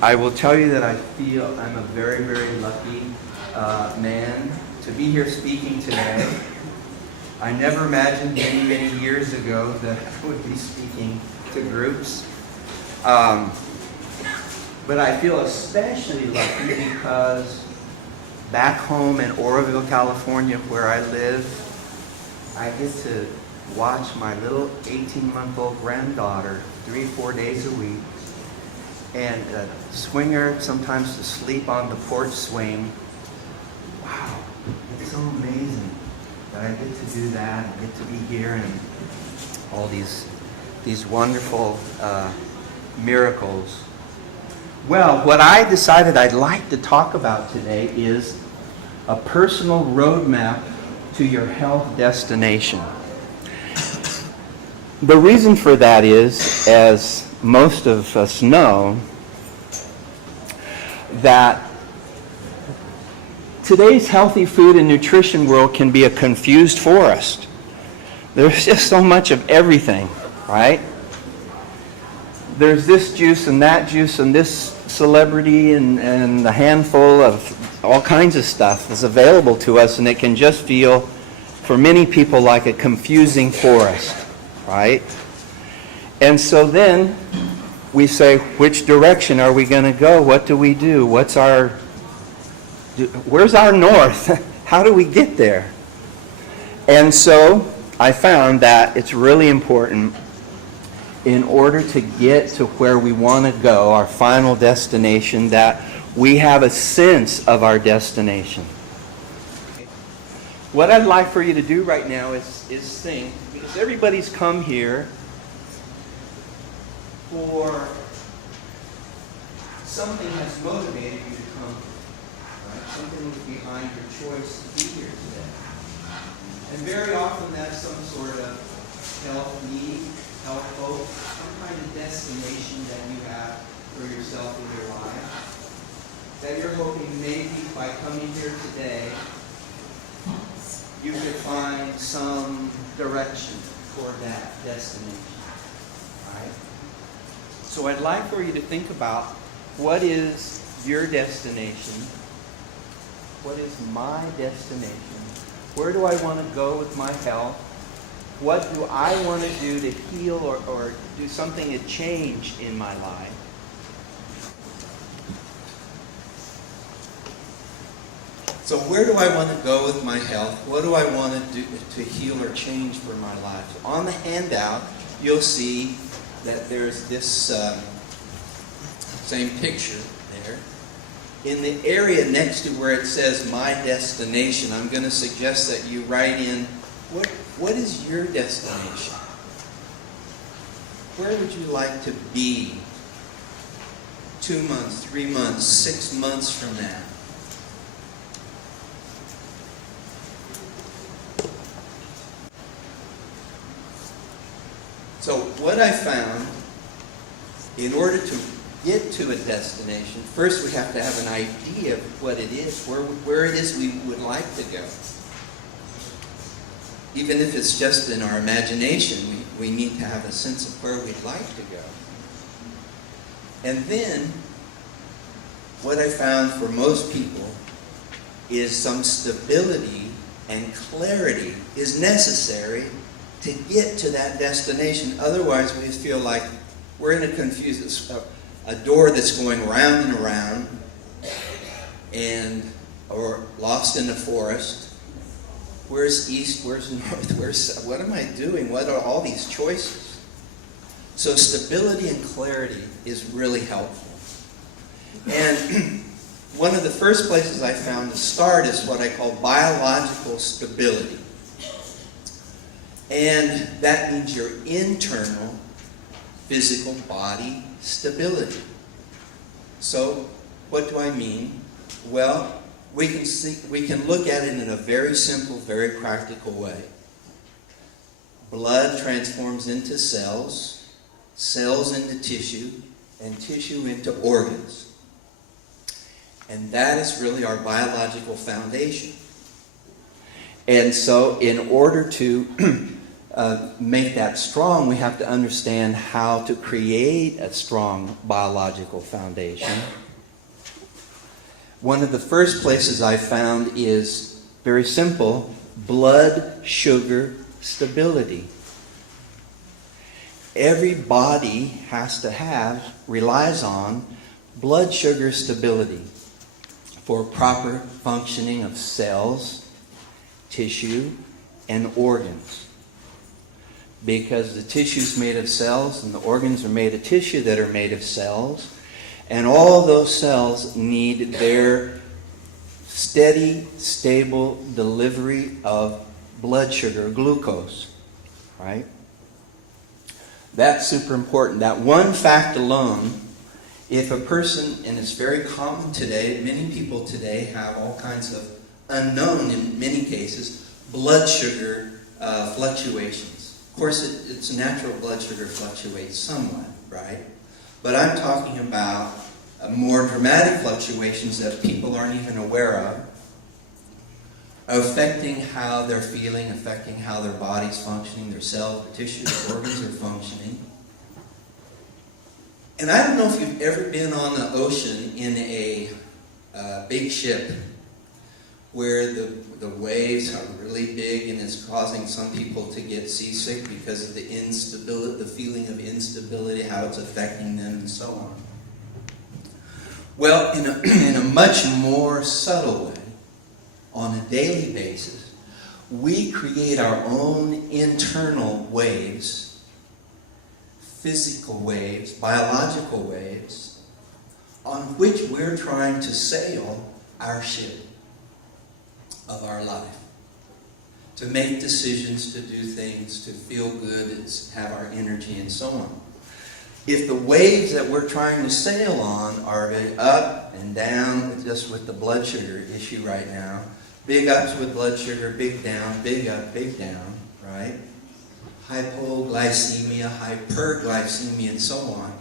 I will tell you that I feel I'm a very, very lucky man to be here speaking today. I never imagined many, many years ago that I would be speaking to groups. But I feel especially lucky because back home in Oroville, California, where I live, I get to watch my little 18-month-old granddaughter 3 or 4 days a week and swing her sometimes to sleep on the porch swing. Wow, it's so amazing that I get to do that and get to be here and all these wonderful miracles. Well, what I decided I'd like to talk about today is a personal roadmap to your health destination. The reason for that is, as most of us know, that today's healthy food and nutrition world can be a confused forest. There's just so much of everything, right? There's this juice and that juice and this celebrity and a handful of all kinds of stuff that's available to us, and it can just feel, for many people, like a confusing forest, right? And so then we say, which direction are we going to go? What do we do? Where's our north? How do we get there? And so I found that it's really important, in order to get to where we want to go, our final destination, that we have a sense of our destination. What I'd like for you to do right now is think, because everybody's come here for something has motivated you to come here, right? Something was behind your choice to be here today. And very often that's some sort of health need, health hope, some kind of destination that you have for yourself in your life, that you're hoping maybe by coming here today you could find some direction toward that destination. Right? So I'd like for you to think about, what is your destination? What is my destination? Where do I want to go with my health? What do I want to do to heal or do something to change in my life? So where do I want to go with my health? What do I want to do to heal or change for my life? On the handout, you'll see that there's this same picture there. In the area next to where it says My Destination, I'm going to suggest that you write in, what is your destination? Where would you like to be 2 months, 3 months, 6 months from now? So what I found, in order to get to a destination, first we have to have an idea of what it is, where it is we would like to go. Even if it's just in our imagination, we need to have a sense of where we'd like to go. And then, what I found for most people is some stability and clarity is necessary to get to that destination. Otherwise, we feel like we're in a door that's going round and around, or lost in the forest. Where's east? Where's north? What am I doing? What are all these choices? So stability and clarity is really helpful. And one of the first places I found to start is what I call biological stability. And that means your internal physical body stability. So what do I mean? Well, we can look at it in a very simple, very practical way. Blood transforms into cells, cells into tissue, and tissue into organs. And that is really our biological foundation. And so in order to make that strong, we have to understand how to create a strong biological foundation. One of the first places I found is very simple: blood sugar stability. Every body relies on blood sugar stability for proper functioning of cells, tissue, and organs. Because the tissue is made of cells and the organs are made of tissue that are made of cells, and all those cells need their steady, stable delivery of blood sugar, glucose, right? That's super important. That one fact alone, if a person, and it's very common today, many people today have all kinds of unknown, in many cases, blood sugar fluctuations. Of course, it's natural blood sugar fluctuates somewhat, right? But I'm talking about more dramatic fluctuations that people aren't even aware of, affecting how they're feeling, affecting how their body's functioning, their cells, their tissue, their organs are functioning. And I don't know if you've ever been on the ocean in a big ship where the waves are really big and it's causing some people to get seasick because of the instability, the feeling of instability, how it's affecting them, and so on. Well, in a much more subtle way, on a daily basis, we create our own internal waves, physical waves, biological waves, on which we're trying to sail our ship of our life, to make decisions, to do things, to feel good, to have our energy, and so on. If the waves that we're trying to sail on are up and down, just with the blood sugar issue right now, big ups with blood sugar, big down, big up, big down, right? Hypoglycemia, hyperglycemia, and so on,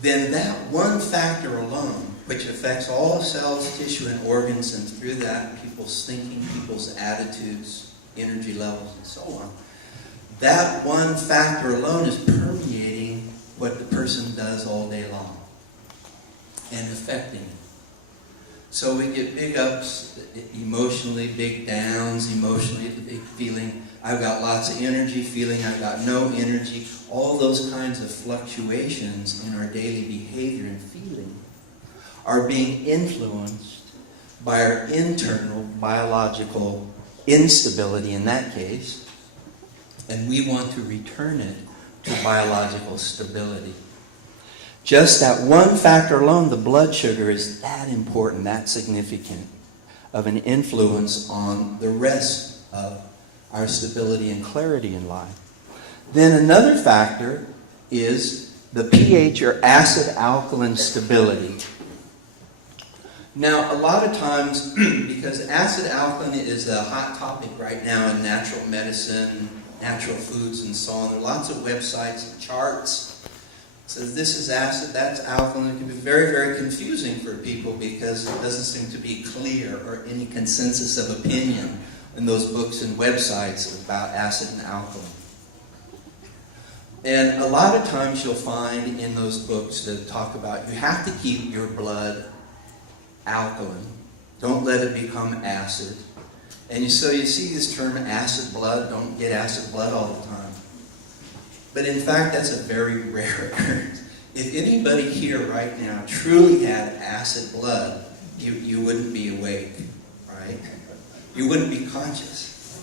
then that one factor alone, which affects all cells, tissue, and organs, and through that, people's thinking, people's attitudes, energy levels, and so on, that one factor alone is permeating what the person does all day long and affecting it. So we get big ups emotionally, big downs emotionally, big feeling I've got lots of energy, feeling I've got no energy. All those kinds of fluctuations in our daily behavior and feeling are being influenced by our internal biological instability in that case, and we want to return it to biological stability. Just that one factor alone, the blood sugar, is that important, that significant of an influence on the rest of our stability and clarity in life. Then another factor is the pH, or acid-alkaline stability. Now, a lot of times, because acid-alkaline is a hot topic right now in natural medicine, natural foods, and so on, there are lots of websites and charts. Says this is acid, that's alkaline. It can be very, very confusing for people because it doesn't seem to be clear or any consensus of opinion in those books and websites about acid and alkaline. And a lot of times you'll find in those books that talk about you have to keep your blood alkaline. Don't let it become acid. And so you see this term acid blood. Don't get acid blood all the time. But in fact, that's a very rare occurrence. If anybody here right now truly had acid blood, you wouldn't be awake, right? You wouldn't be conscious,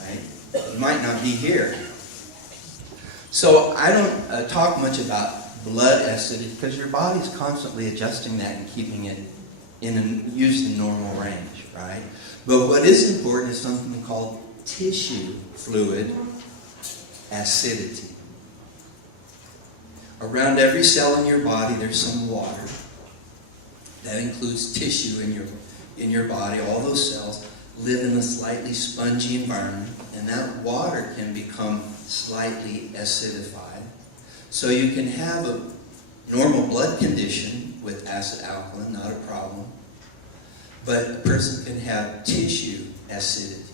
right? You might not be here. So I don't talk much about blood acidity because your body's constantly adjusting that and keeping it used in normal range, right? But what is important is something called tissue fluid acidity. Around every cell in your body, there's some water. That includes tissue in your body. All those cells live in a slightly spongy environment, and that water can become slightly acidified. So you can have a normal blood condition with acid-alkaline, not a problem. But a person can have tissue acidity.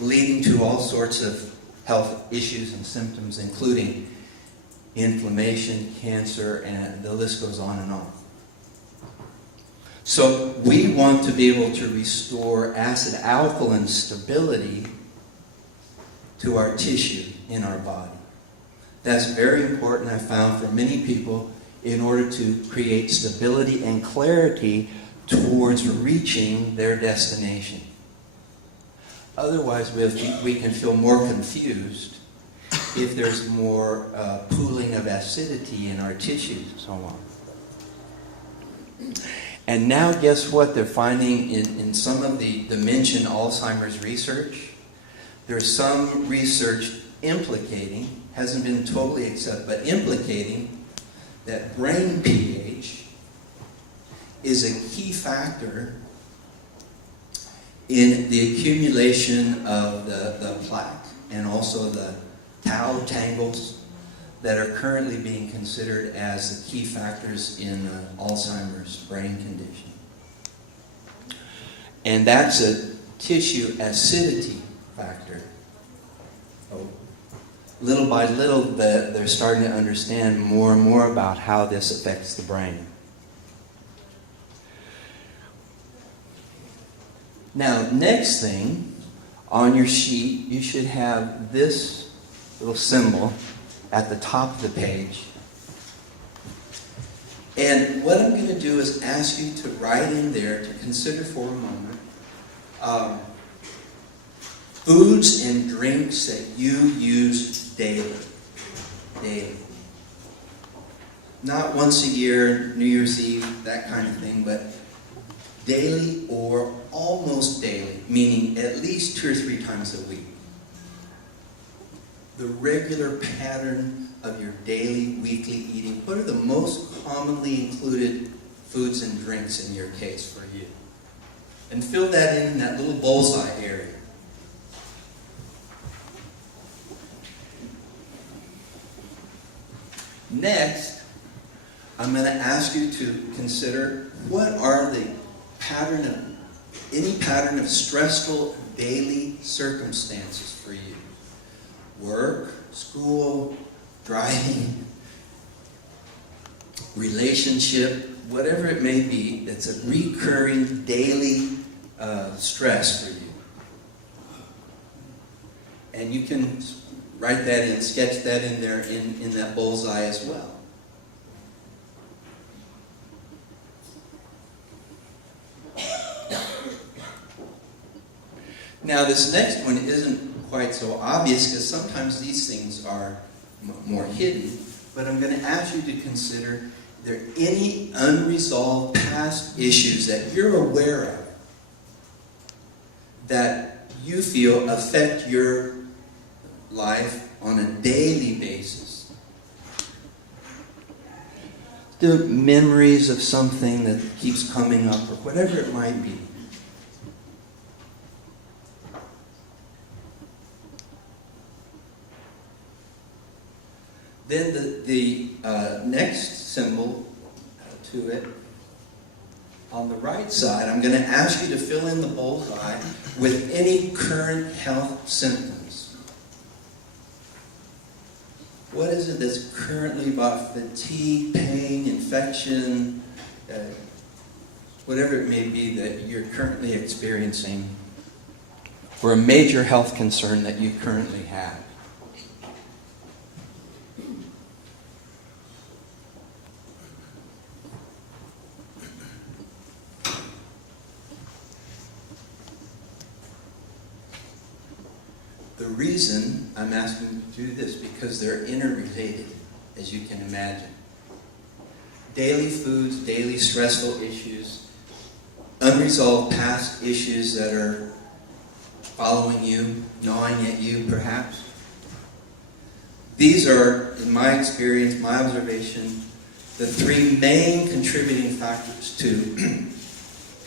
leading to all sorts of health issues and symptoms, including inflammation, cancer, and the list goes on and on. So we want to be able to restore acid-alkaline stability to our tissue in our body. That's very important, I found, for many people in order to create stability and clarity towards reaching their destination. Otherwise, we can feel more confused if there's more pooling of acidity in our tissues and so on. And now guess what they're finding in some of the dementia Alzheimer's research? There's some research implicating, hasn't been totally accepted, but implicating that brain pH is a key factor in the accumulation of the plaque and also the tau tangles that are currently being considered as the key factors in Alzheimer's brain condition. And that's a tissue acidity factor. So, little by little, they're starting to understand more and more about how this affects the brain. Now, next thing, on your sheet, you should have this little symbol at the top of the page. And what I'm going to do is ask you to write in there, to consider for a moment, foods and drinks that you use daily. Daily. Not once a year, New Year's Eve, that kind of thing, but daily or almost daily, meaning at least 2 or 3 times a week. The regular pattern of your daily, weekly eating. What are the most commonly included foods and drinks in your case for you? And fill that in that little bullseye area. Next, I'm going to ask you to consider what are the any pattern of stressful daily circumstances for you. Work, school, driving, relationship, whatever it may be, that's a recurring daily stress for you. And you can write that in, sketch that in there in that bullseye as well. Now, this next one isn't quite so obvious because sometimes these things are more hidden, but I'm going to ask you to consider, are there any unresolved past issues that you're aware of that you feel affect your life on a daily basis? The memories of something that keeps coming up or whatever it might be. Then the next symbol to it, on the right side, I'm going to ask you to fill in the bullseye with any current health symptoms. What is it that's currently about fatigue, pain, infection, whatever it may be that you're currently experiencing, or a major health concern that you currently have? The reason I'm asking you to do this because they're interrelated, as you can imagine. Daily foods, daily stressful issues, unresolved past issues that are following you, gnawing at you perhaps. These are, in my experience, my observation, the 3 main contributing factors to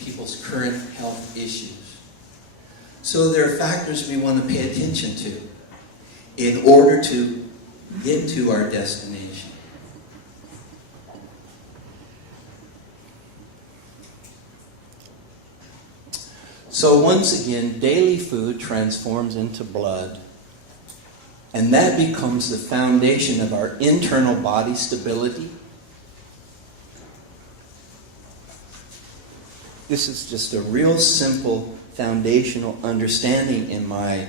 people's current health issues. So there are factors we want to pay attention to in order to get to our destination. So So once again, daily food transforms into blood, and that becomes the foundation of our internal body stability. This is just a real simple foundational understanding in my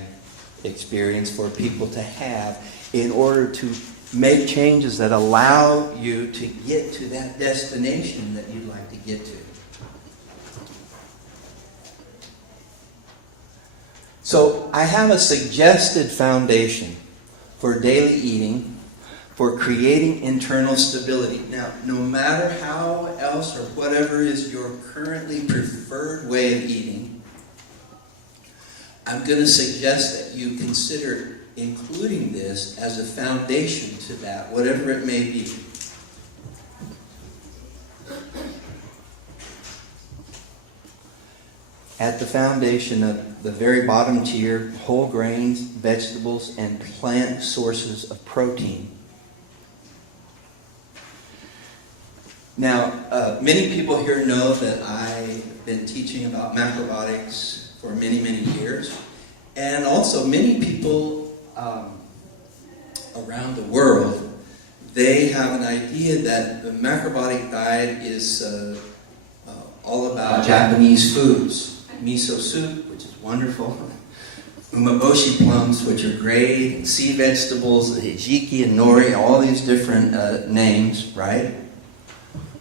experience for people to have in order to make changes that allow you to get to that destination that you'd like to get to. So I have a suggested foundation for daily eating, for creating internal stability. Now, no matter how else or whatever is your currently preferred way of eating, I'm going to suggest that you consider including this as a foundation to that, whatever it may be. At the foundation of the very bottom tier, whole grains, vegetables, and plant sources of protein. Now, many people here know that I've been teaching about macrobiotics for many, many years. And also many people around the world, they have an idea that the macrobiotic diet is all about Japanese foods. Miso soup, which is wonderful. Umeboshi plums, which are great. Sea vegetables, hijiki and nori, all these different names, right?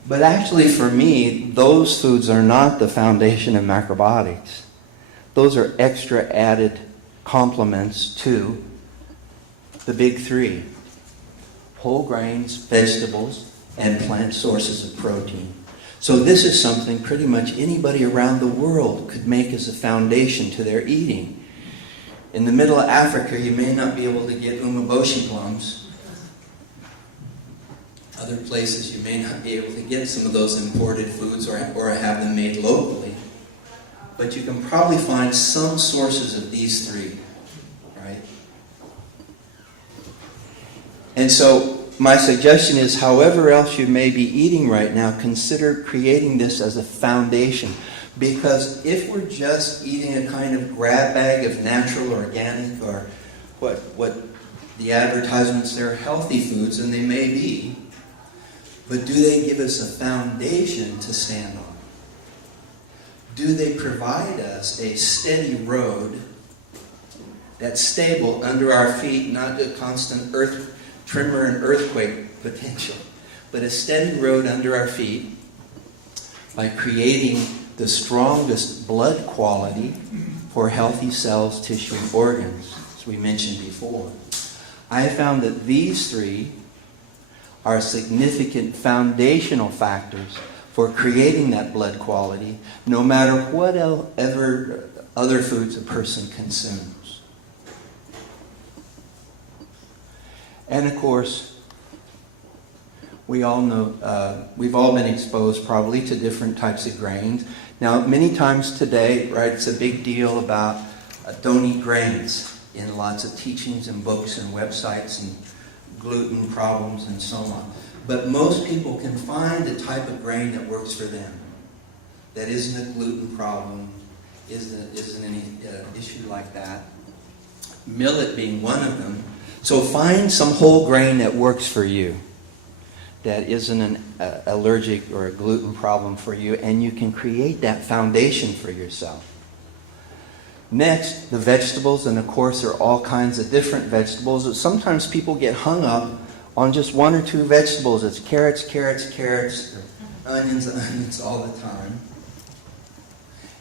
But actually for me, those foods are not the foundation of macrobiotics. Those are extra added complements to the big three: whole grains, vegetables, and plant sources of protein. So this is something pretty much anybody around the world could make as a foundation to their eating. In the middle of Africa, you may not be able to get umeboshi plums. Other places, you may not be able to get some of those imported foods or have them made locally. But you can probably find some sources of these three, right? And so my suggestion is, however else you may be eating right now, consider creating this as a foundation. Because if we're just eating a kind of grab bag of natural, organic, or what the advertisements, they're healthy foods, and they may be, but do they give us a foundation to stand on? Do they provide us a steady road that's stable under our feet, not a constant earth tremor and earthquake potential, but a steady road under our feet by creating the strongest blood quality for healthy cells, tissue, and organs, as we mentioned before? I have found that these three are significant foundational factors for creating that blood quality, no matter whatever other foods a person consumes. And of course, we all know, we've all been exposed probably to different types of grains. Now, many times today, right, it's a big deal about don't eat grains in lots of teachings and books and websites and gluten problems and so on. But most people can find the type of grain that works for them, that isn't a gluten problem, isn't any issue like that. Millet being one of them. So find some whole grain that works for you, that isn't an allergic or a gluten problem for you, and you can create that foundation for yourself. Next, the vegetables, and of course there are all kinds of different vegetables. Sometimes people get hung up on just one or two vegetables. It's carrots, carrots, carrots, onions, onions all the time.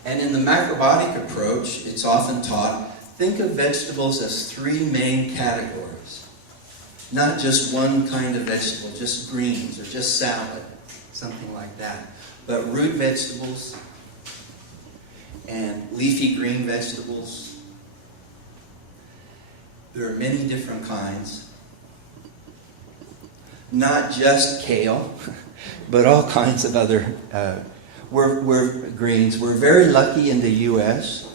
And in the macrobiotic approach, it's often taught, think of vegetables as three main categories. Not just one kind of vegetable, just greens or just salad, something like that. But root vegetables and leafy green vegetables. There are many different kinds. Not just kale, but all kinds of other we're greens. We're very lucky in the U.S.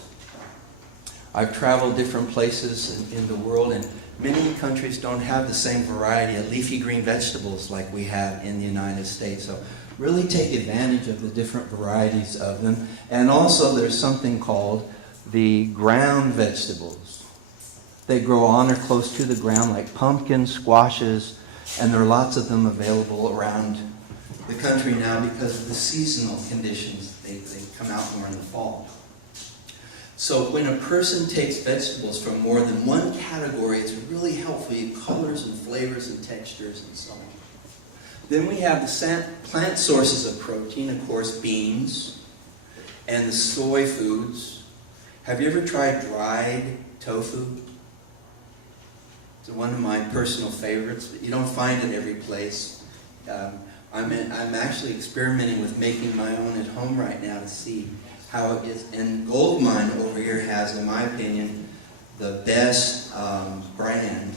I've traveled different places in the world, and many countries don't have the same variety of leafy green vegetables like we have in the United States. So really take advantage of the different varieties of them. And also there's something called the ground vegetables. They grow on or close to the ground like pumpkins, squashes, and there are lots of them available around the country now because of the seasonal conditions. They come out more in the fall. So when a person takes vegetables from more than one category, it's really helpful in colors and flavors and textures and so on. Then we have the plant sources of protein, of course, beans and the soy foods. Have you ever tried dried tofu? It's one of my personal favorites, but you don't find it every place. I'm actually experimenting with making my own at home right now to see how it is. And Goldmine over here has, in my opinion, the best brand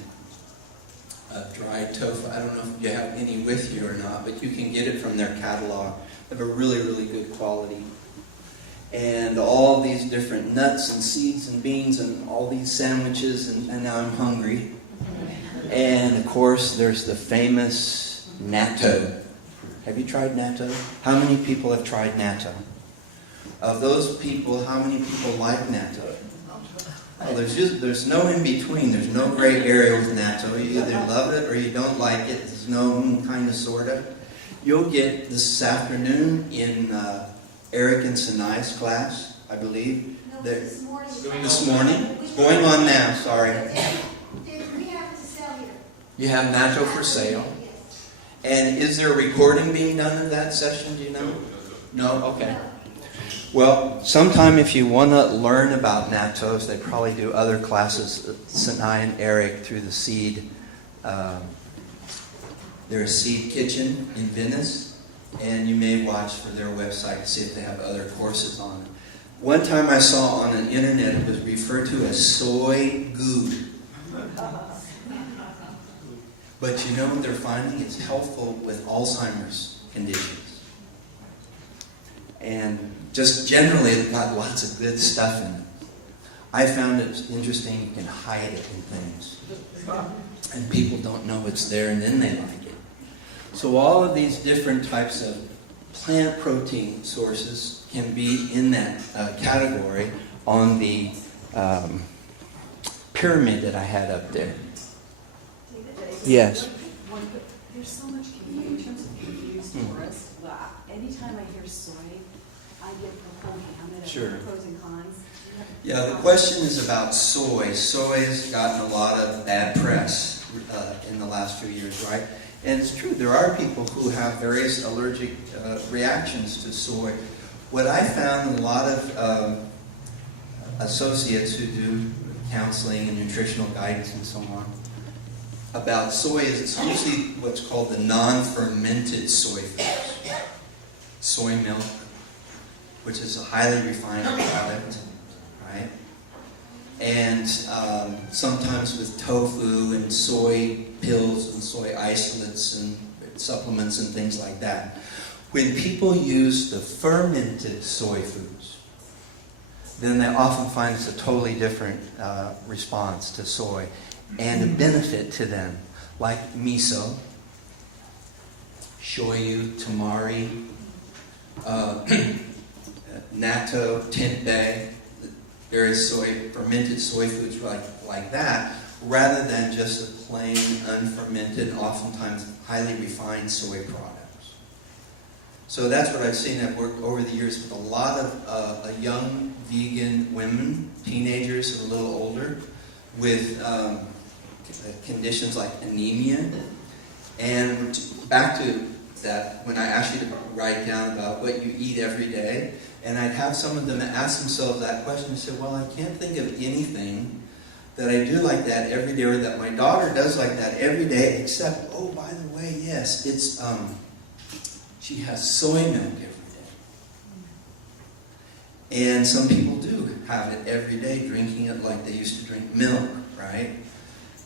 of dried tofu. I don't know if you have any with you or not, but you can get it from their catalog. They have a really, really good quality. And all these different nuts and seeds and beans and all these sandwiches, and now I'm hungry. And of course, there's the famous natto. Have you tried natto? How many people have tried natto? Of those people, how many people like natto? Oh, there's no in between. There's no gray area with natto. You either love it or you don't like it. There's no kind of, sort of. You'll get this afternoon in Eric and Sinai's class, I believe. No, this morning. This morning? It's going on now, sorry. We have it to sell here. You have natto for sale. Yes. And is there a recording being done of that session, do you know? No? Okay. Well, sometime if you want to learn about nattos, they probably do other classes, Sinai and Eric, through the seed. They're a seed kitchen in Venice, and you may watch for their website to see if they have other courses on it. One time I saw on the internet it was referred to as soy goo. But you know what they're finding? It's helpful with Alzheimer's conditions. And just generally, it's got lots of good stuff in it. I found it interesting, you can hide it in things. And people don't know it's there, and then they like it. So all of these different types of plant protein sources can be in that category on the pyramid that I had up there. Yes. There's so much confusion for us. Anytime I hear soy, I get the whole gamut of pros and cons. Yeah, the question is about soy. Soy has gotten a lot of bad press in the last few years, right? And it's true, there are people who have various allergic reactions to soy. What I found in a lot of associates who do counseling and nutritional guidance and so on about soy is it's usually what's called the non-fermented soy foods. Soy milk, which is a highly refined product, right? And sometimes with tofu and soy pills and soy isolates and supplements and things like that. When people use the fermented soy foods, then they often find it's a totally different response to soy and a benefit to them, like miso, shoyu, tamari, natto, tempeh, various fermented soy foods like that, rather than just the plain, unfermented, oftentimes highly refined soy products. So that's what I've seen. I've worked over the years with a lot of young vegan women, teenagers who are a little older, with conditions like anemia. And back to that, when I asked you to write down about what you eat every day, and I'd have some of them ask themselves that question and say, well, I can't think of anything that I do like that every day, or that my daughter does like that every day, except, oh, by the way, yes, it's she has soy milk every day. And some people do have it every day, drinking it like they used to drink milk, right?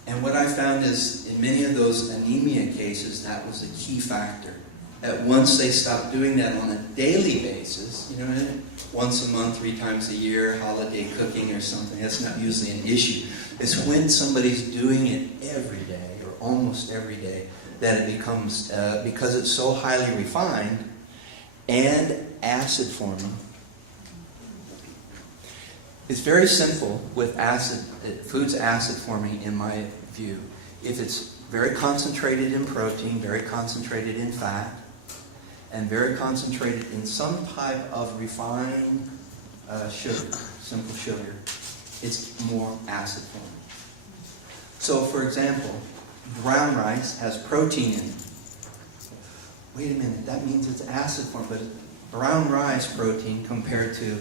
And what I found is, in many of those anemia cases, that was a key factor. That once they stopped doing that on a daily basis, you know, once a month, 3 times a year, holiday cooking or something, that's not usually an issue. It's when somebody's doing it every day, or almost every day, that it becomes, because it's so highly refined, and acid forming. It's very simple with acid. Food's acid forming, in my view. If it's very concentrated in protein, very concentrated in fat, and very concentrated in some type of refined sugar, simple sugar, it's more acid forming. So, for example, brown rice has protein in it. Wait a minute, that means it's acid form, but brown rice protein compared to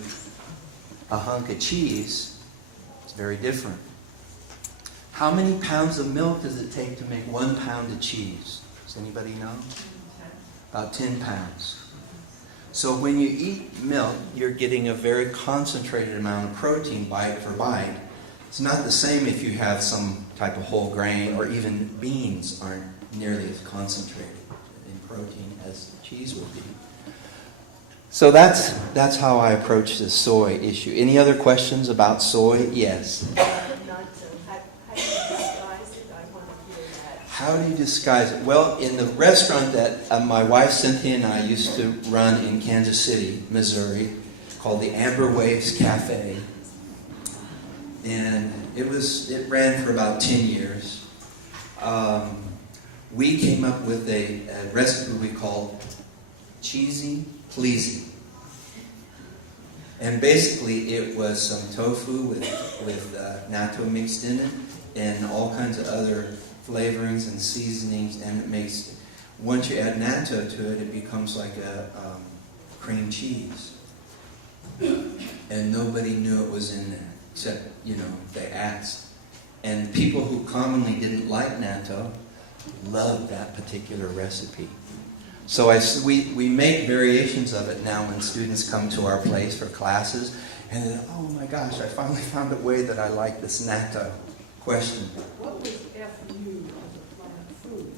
a hunk of cheese, it's very different. How many pounds of milk does it take to make 1 pound of cheese? Does anybody know? About 10 pounds. So when you eat milk, you're getting a very concentrated amount of protein bite for bite. It's not the same if you have some type of whole grain, or even beans aren't nearly as concentrated in protein as cheese would be. So that's how I approach the soy issue. Any other questions about soy? Yes. How do you disguise it? Well, in the restaurant that my wife Cynthia and I used to run in Kansas City, Missouri, called the Amber Waves Cafe, and it ran for about 10 years. We came up with a recipe we called Cheesy Pleasy. And basically it was some tofu with natto mixed in it, and all kinds of other flavorings and seasonings, and it makes, once you add natto to it, it becomes like a cream cheese. And nobody knew it was in there, except, they asked. And people who commonly didn't like natto loved that particular recipe. So we make variations of it now when students come to our place for classes, and they're, oh my gosh, I finally found a way that I like this natto. Question? What was FU as a plant food?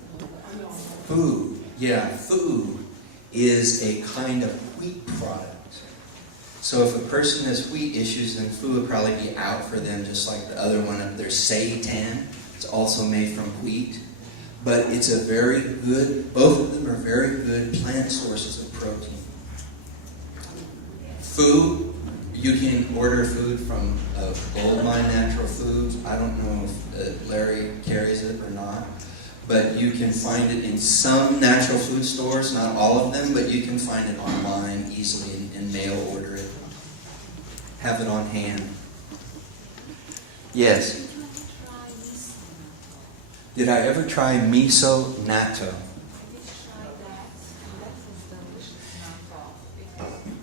Food. Yeah, food is a kind of wheat product. So if a person has wheat issues, then food would probably be out for them, just like the other one up there, seitan. It's also made from wheat. But it's a very good, both of them are very good plant sources of protein. Food, you can order food from Goldmine Natural Foods. I don't know if Larry carries it or not. But you can find it in some natural food stores, not all of them, but you can find it online easily and mail order it. Have it on hand. Yes. Did I ever try miso natto?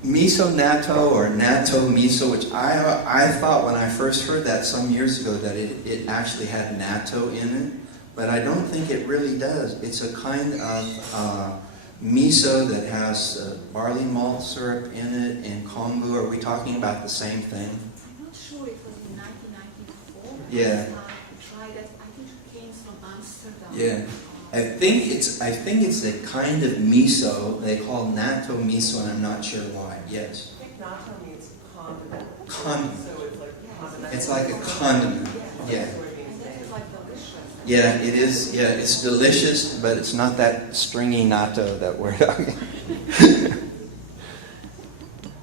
Miso natto or natto miso, which I thought when I first heard that some years ago that it actually had natto in it, but I don't think it really does. It's a kind of miso that has barley malt syrup in it and kombu. Are we talking about the same thing? I'm not sure it was in 1994. Yeah. Yeah, I think it's a kind of miso they call natto miso, and I'm not sure why. Yes. I think natto means condiment. Condiment. So it's like condiment. It's like a condiment. Yeah. And that is like delicious. Yeah, it is. Yeah, it's delicious, but it's not that stringy natto that we're talking.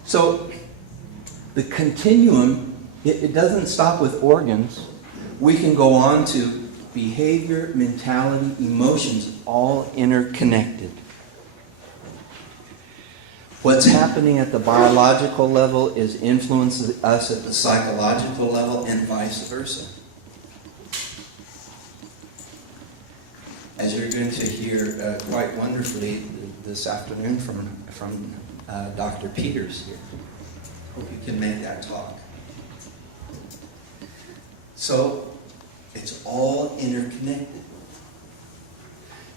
So the continuum, it doesn't stop with organs. We can go on to behavior, mentality, emotions, all interconnected. What's happening at the biological level is influencing us at the psychological level, and vice versa. As you're going to hear quite wonderfully this afternoon from Dr. Peters here. Hope you can make that talk. So, it's all interconnected.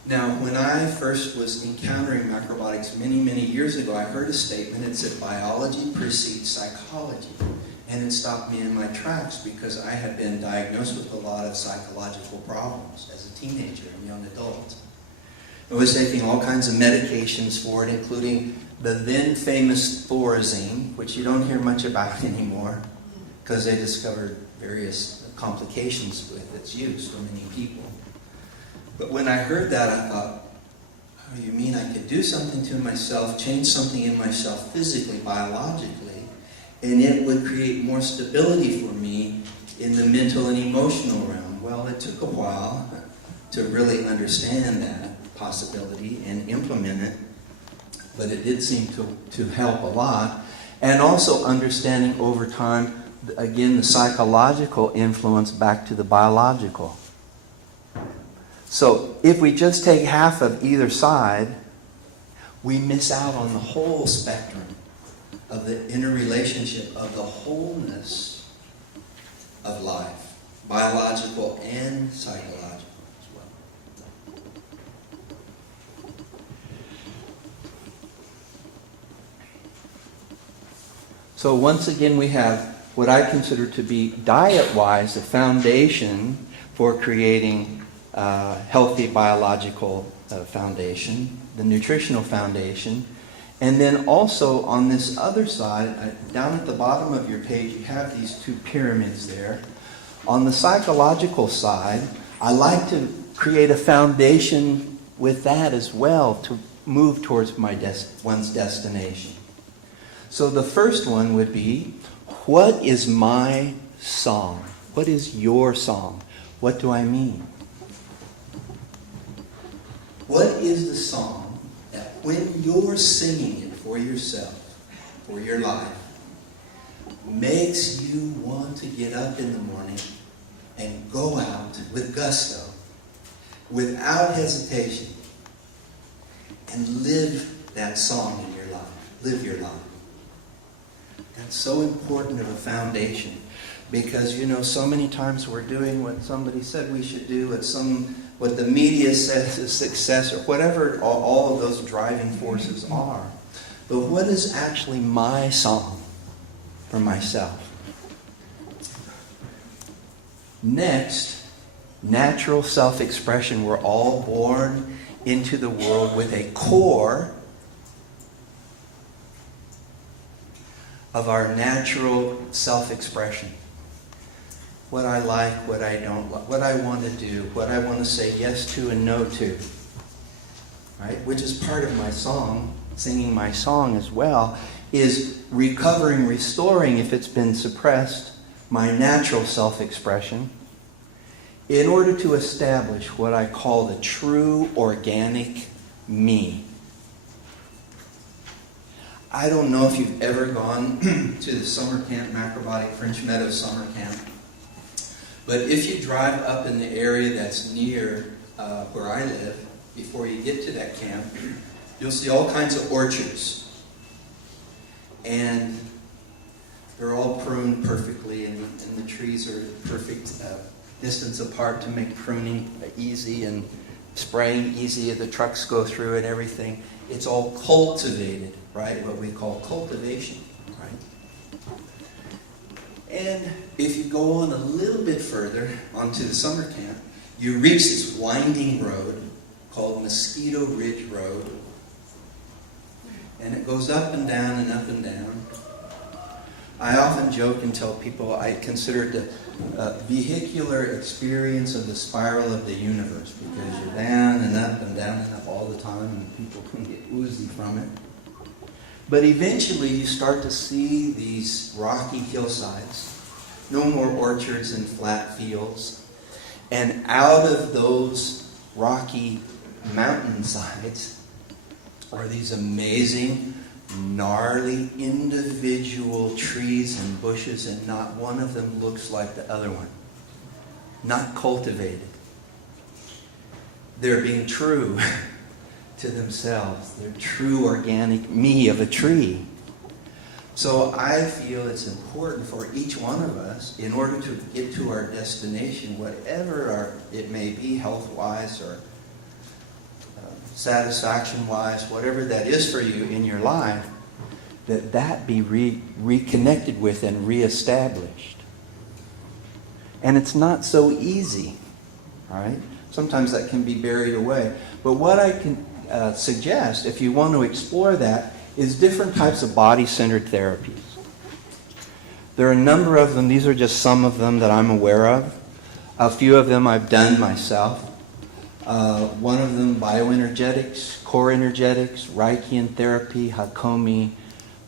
Now, when I first was encountering macrobiotics many, many years ago, I heard a statement that said biology precedes psychology. And it stopped me in my tracks because I had been diagnosed with a lot of psychological problems as a teenager and young adult. I was taking all kinds of medications for it, including the then famous Thorazine, which you don't hear much about anymore because they discovered various complications with its use for many people. But when I heard that, I thought, Oh, you mean I could do something to myself, change something in myself physically, biologically, and it would create more stability for me in the mental and emotional realm? Well, it took a while to really understand that possibility and implement it, but it did seem to help a lot. And also understanding over time, again, the psychological influence back to the biological. So if we just take half of either side, we miss out on the whole spectrum of the interrelationship of the wholeness of life, biological and psychological as well. So once again, we have what I consider to be diet-wise the foundation for creating healthy biological foundation, the nutritional foundation. And then also on this other side, down at the bottom of your page, you have these two pyramids there. On the psychological side, I like to create a foundation with that as well to move towards one's destination. So the first one would be, what is my song? What is your song? What do I mean? What is the song that when you're singing it for yourself, for your life, makes you want to get up in the morning and go out with gusto, without hesitation, and live that song in your life. Live your life. That's so important of a foundation, because so many times we're doing what somebody said we should do, what the media says is success, or whatever all of those driving forces are. But what is actually my song for myself? Next, natural self-expression. We're all born into the world with a core of our natural self-expression. What I like, what I don't like, what I want to do, what I want to say yes to and no to. Right? Which is part of my song, singing my song as well, is recovering, restoring, if it's been suppressed, my natural self-expression in order to establish what I call the true organic me. I don't know if you've ever gone to the summer camp, Macrobiotic French Meadows summer camp, but if you drive up in the area that's near where I live, before you get to that camp, you'll see all kinds of orchards. And they're all pruned perfectly, and the trees are perfect distance apart to make pruning easy and spraying easy. The trucks go through and everything. It's all cultivated, right? What we call cultivation, right? And if you go on a little bit further onto the summer camp, you reach this winding road called Mosquito Ridge Road. And it goes up and down and up and down. I often joke and tell people I consider it the vehicular experience of the spiral of the universe, because you're down and up and down and up all the time, and people can get woozy from it. But eventually you start to see these rocky hillsides, no more orchards and flat fields, and out of those rocky mountainsides are these amazing, gnarly, individual trees and bushes, and not one of them looks like the other one. Not cultivated. They're being true to themselves. They're true organic me of a tree. So I feel it's important for each one of us, in order to get to our destination, whatever it may be, health-wise or satisfaction-wise, whatever that is for you in your life, that be reconnected with and reestablished. And it's not so easy, right? Sometimes that can be buried away. But what I can suggest, if you want to explore that, is different types of body-centered therapies. There are a number of them. These are just some of them that I'm aware of. A few of them I've done myself. One of them, bioenergetics, core energetics, Reichian therapy, Hakomi,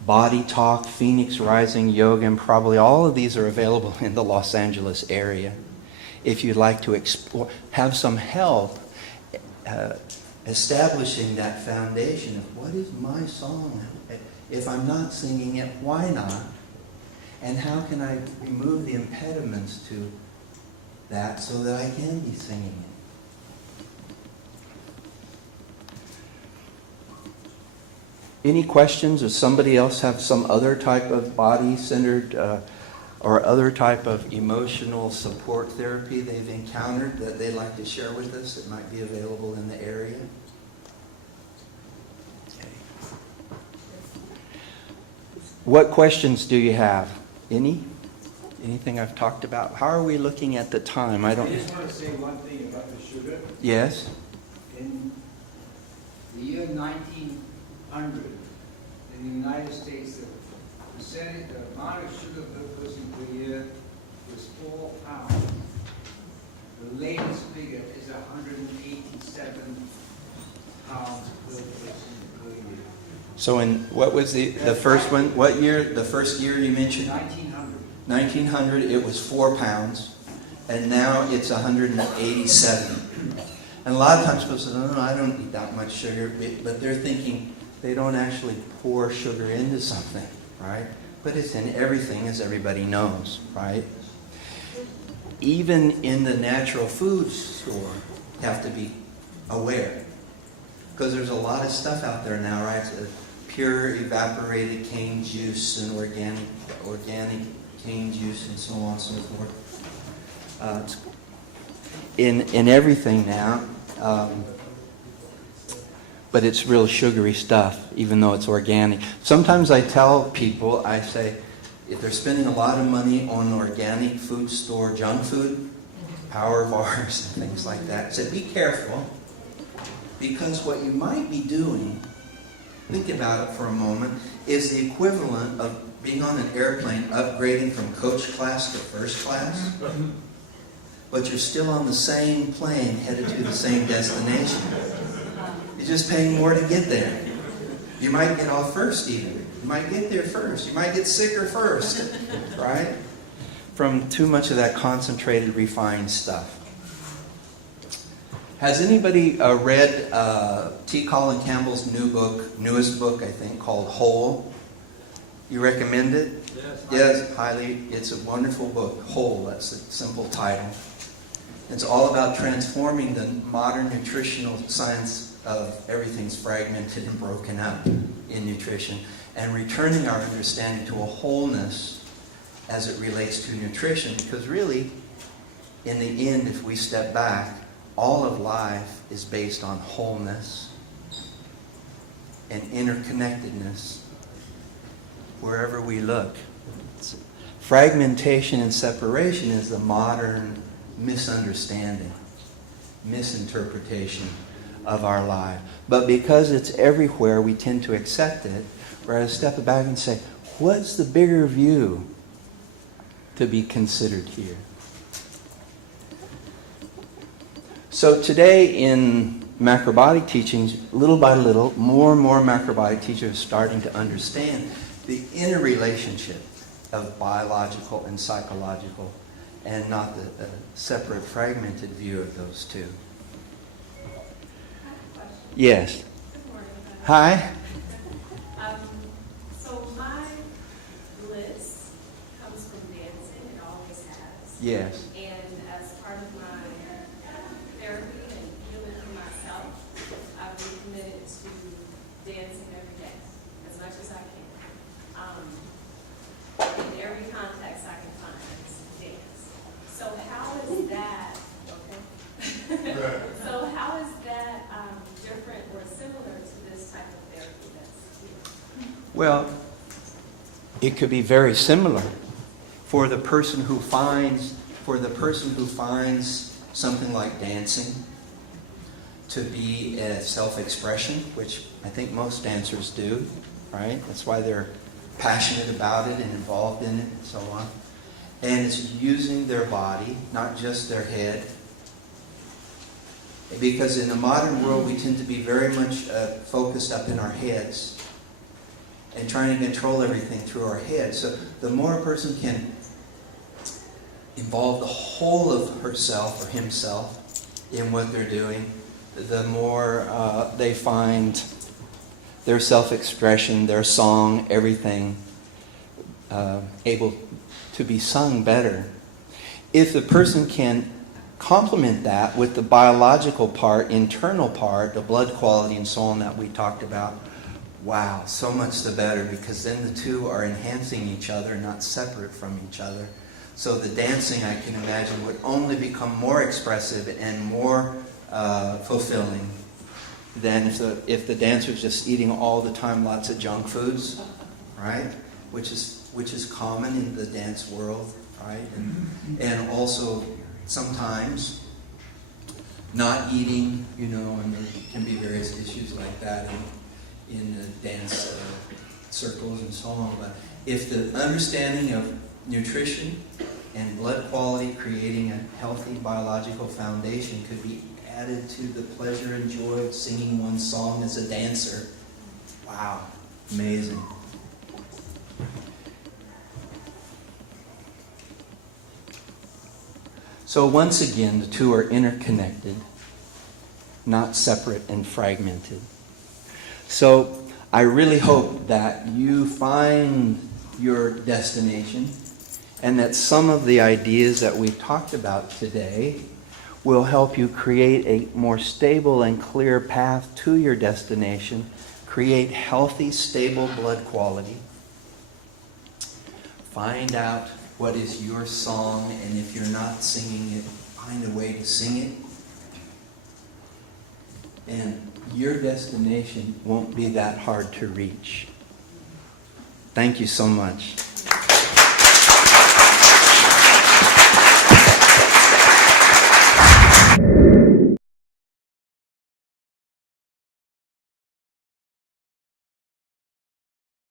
body talk, Phoenix Rising, yoga, and probably all of these are available in the Los Angeles area. If you'd like to explore, have some help establishing that foundation of what is my song? If I'm not singing it, why not? And how can I remove the impediments to that so that I can be singing it? Any questions? Does somebody else have some other type of body-centered or other type of emotional support therapy they've encountered that they'd like to share with us that might be available in the area? Okay. What questions do you have? Any? Anything I've talked about? How are we looking at the time? I just want to say one thing about the sugar. Yes? In the year 1900, in the United States, the amount of sugar per person per year was 4 pounds. The latest figure is 187 pounds per person per year. So in, what was the first one? What year? The first year you mentioned? 1900. 1900, it was 4 pounds, and now it's 187. And a lot of times people say, no, I don't eat that much sugar, but they're thinking they don't actually pour sugar into something, right? But it's in everything, as everybody knows, right? Even in the natural food store, you have to be aware. Because there's a lot of stuff out there now, right? Pure evaporated cane juice and organic cane juice and so on and so forth. In everything now. But it's real sugary stuff, even though it's organic. Sometimes I tell people, I say, if they're spending a lot of money on organic food store junk food, power bars and things like that, I say, be careful. Because what you might be doing, think about it for a moment, is the equivalent of being on an airplane, upgrading from coach class to first class. But you're still on the same plane, headed to the same destination. You're just paying more to get there. You might get off first even. You might get there first. You might get sicker first, right? From too much of that concentrated, refined stuff. Has anybody read T. Colin Campbell's newest book, I think, called Whole? You recommend it? Yes, highly. It's a wonderful book. Whole, that's the simple title. It's all about transforming the modern nutritional science of everything's fragmented and broken up in nutrition and returning our understanding to a wholeness as it relates to nutrition. Because really, in the end, if we step back, all of life is based on wholeness and interconnectedness wherever we look. Fragmentation and separation is the modern misunderstanding, misinterpretation of our life. But because it's everywhere, we tend to accept it, whereas step back and say, what's the bigger view to be considered here? So today in macrobiotic teachings, little by little, more and more macrobiotic teachers are starting to understand the interrelationship of biological and psychological, and not the separate, fragmented view of those two. Yes. Good morning. Hi. So my bliss comes from dancing. It always has. Yes. And as part of my therapy and healing for myself, I've been committed to dancing every day as much as I can. In every context I can find, it's dance. So how is that? Okay. So how is that different or similar to this type of therapy that's here? Well, it could be very similar for the person who finds something like dancing to be a self-expression, which I think most dancers do, right? That's why they're passionate about it and involved in it and so on. And it's using their body, not just their head, Because in the modern world, we tend to be very much focused up in our heads and trying to control everything through our heads. So the more a person can involve the whole of herself or himself in what they're doing, the more they find their self-expression, their song, everything able to be sung better. If the person can complement that with the biological part, internal part, the blood quality and so on that we talked about, wow, so much the better, because then the two are enhancing each other, not separate from each other. So the dancing, I can imagine, would only become more expressive and more fulfilling than if the dancer's just eating all the time lots of junk foods, right? Which is common in the dance world, right? And also sometimes not eating, and there can be various issues like that in the dance circles and so on. But if the understanding of nutrition and blood quality, creating a healthy biological foundation, could be added to the pleasure and joy of singing one song as a dancer. Wow, amazing. So once again, the two are interconnected, not separate and fragmented. So I really hope that you find your destination and that some of the ideas that we talked about today will help you create a more stable and clear path to your destination, create healthy, stable blood quality, find out what is your song, and if you're not singing it, find a way to sing it. And your destination won't be that hard to reach. Thank you so much.